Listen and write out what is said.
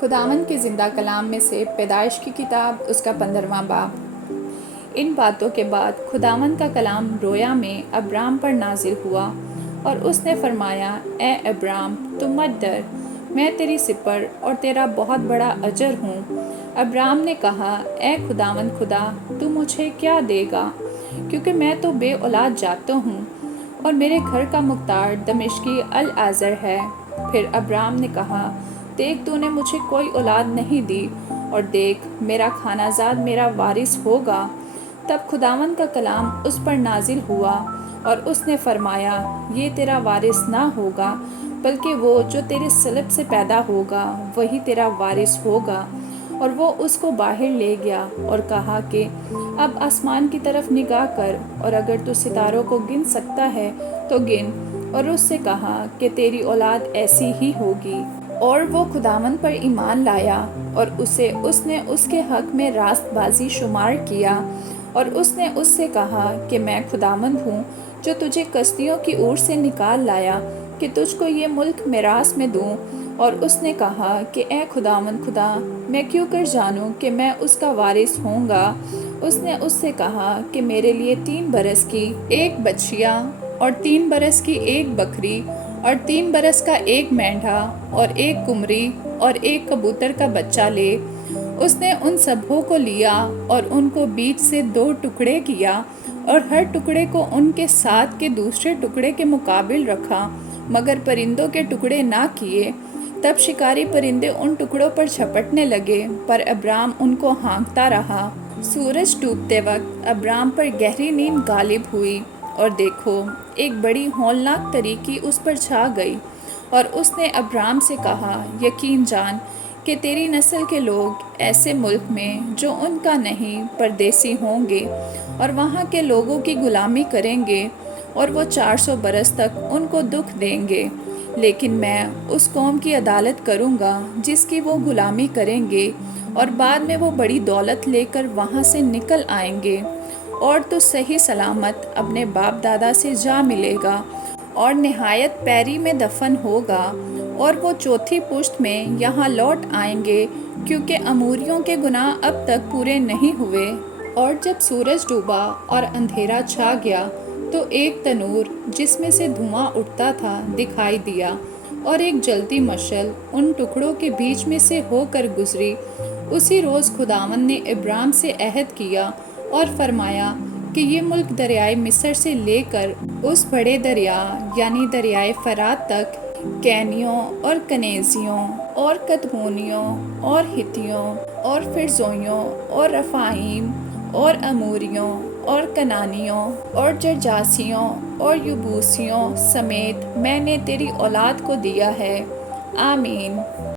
خداوند کے زندہ کلام میں سے پیدائش کی کتاب اس کا 15واں باب۔ ان باتوں کے بعد خداوند کا کلام رویا میں ابرام پر نازل ہوا اور اس نے فرمایا، اے ابرام، تو مت ڈر، میں تیری سپر اور تیرا بہت بڑا اجر ہوں۔ ابرام نے کہا، اے خداوند خدا، تو مجھے کیا دے گا، کیونکہ میں تو بے اولاد جاتا ہوں اور میرے گھر کا مختار دمشقی العازر ہے۔ پھر ابرام نے کہا، دیکھ، تو نے مجھے کوئی اولاد نہیں دی، اور دیکھ، میرا کھانا زاد میرا وارث ہوگا۔ تب خداوند کا کلام اس پر نازل ہوا اور اس نے فرمایا، یہ تیرا وارث نہ ہوگا، بلکہ وہ جو تیرے صلب سے پیدا ہوگا وہی تیرا وارث ہوگا۔ اور وہ اس کو باہر لے گیا اور کہا کہ اب آسمان کی طرف نگاہ کر، اور اگر تو ستاروں کو گن سکتا ہے تو گن۔ اور اس سے کہا کہ تیری اولاد ایسی ہی ہوگی۔ اور وہ خداوند پر ایمان لایا، اور اس نے اس کے حق میں راست بازی شمار کیا۔ اور اس نے اس سے کہا کہ میں خداوند ہوں جو تجھے کسدیوں کی اور سے نکال لایا کہ تجھ کو یہ ملک میراث میں دوں۔ اور اس نے کہا کہ اے خداوند خدا، میں کیوں کر جانوں کہ میں اس کا وارث ہوں گا؟ اس نے اس سے کہا کہ میرے لیے 3 برس کی ایک بچھیا اور 3 برس کی ایک بکری اور 3 برس کا ایک مینڈھا اور ایک قمری اور ایک کبوتر کا بچہ لے۔ اس نے ان سبھوں کو لیا اور ان کو بیچ سے 2 ٹکڑے کیا، اور ہر ٹکڑے کو ان کے ساتھ کے دوسرے ٹکڑے کے مقابل رکھا، مگر پرندوں کے ٹکڑے نہ کیے۔ تب شکاری پرندے ان ٹکڑوں پر جھپٹنے لگے، پر ابرام ان کو ہانکتا رہا۔ سورج ڈوبتے وقت ابرام پر گہری نیند غالب ہوئی، اور دیکھو، ایک بڑی ہولناک تاریکی اس پر چھا گئی۔ اور اس نے ابرام سے کہا، یقین جان کہ تیری نسل کے لوگ ایسے ملک میں جو ان کا نہیں پردیسی ہوں گے، اور وہاں کے لوگوں کی غلامی کریں گے، اور وہ 400 برس تک ان کو دکھ دیں گے۔ لیکن میں اس قوم کی عدالت کروں گا جس کی وہ غلامی کریں گے، اور بعد میں وہ بڑی دولت لے کر وہاں سے نکل آئیں گے، اور تو صحیح سلامت اپنے باپ دادا سے جا ملے گا، اور نہایت پیری میں دفن ہوگا، اور وہ 4تھی پشت میں یہاں لوٹ آئیں گے، کیونکہ اموریوں کے گناہ اب تک پورے نہیں ہوئے۔ اور جب سورج ڈوبا اور اندھیرا چھا گیا تو ایک تنور جس میں سے دھواں اٹھتا تھا دکھائی دیا، اور ایک جلتی مشعل ان ٹکڑوں کے بیچ میں سے ہو کر گزری۔ اسی روز خداوند نے ابرام سے عہد کیا اور فرمایا کہ یہ ملک دریائے مصر سے لے کر اس بڑے دریا یعنی دریائے فرات تک، کینیوں اور کنیزیوں اور کدمونیوں اور ہتھیوں اور فرزویوں اور رفائیم اور اموریوں اور کنانیوں اور جرجاسیوں اور یبوسیوں سمیت میں نے تیری اولاد کو دیا ہے۔ آمین۔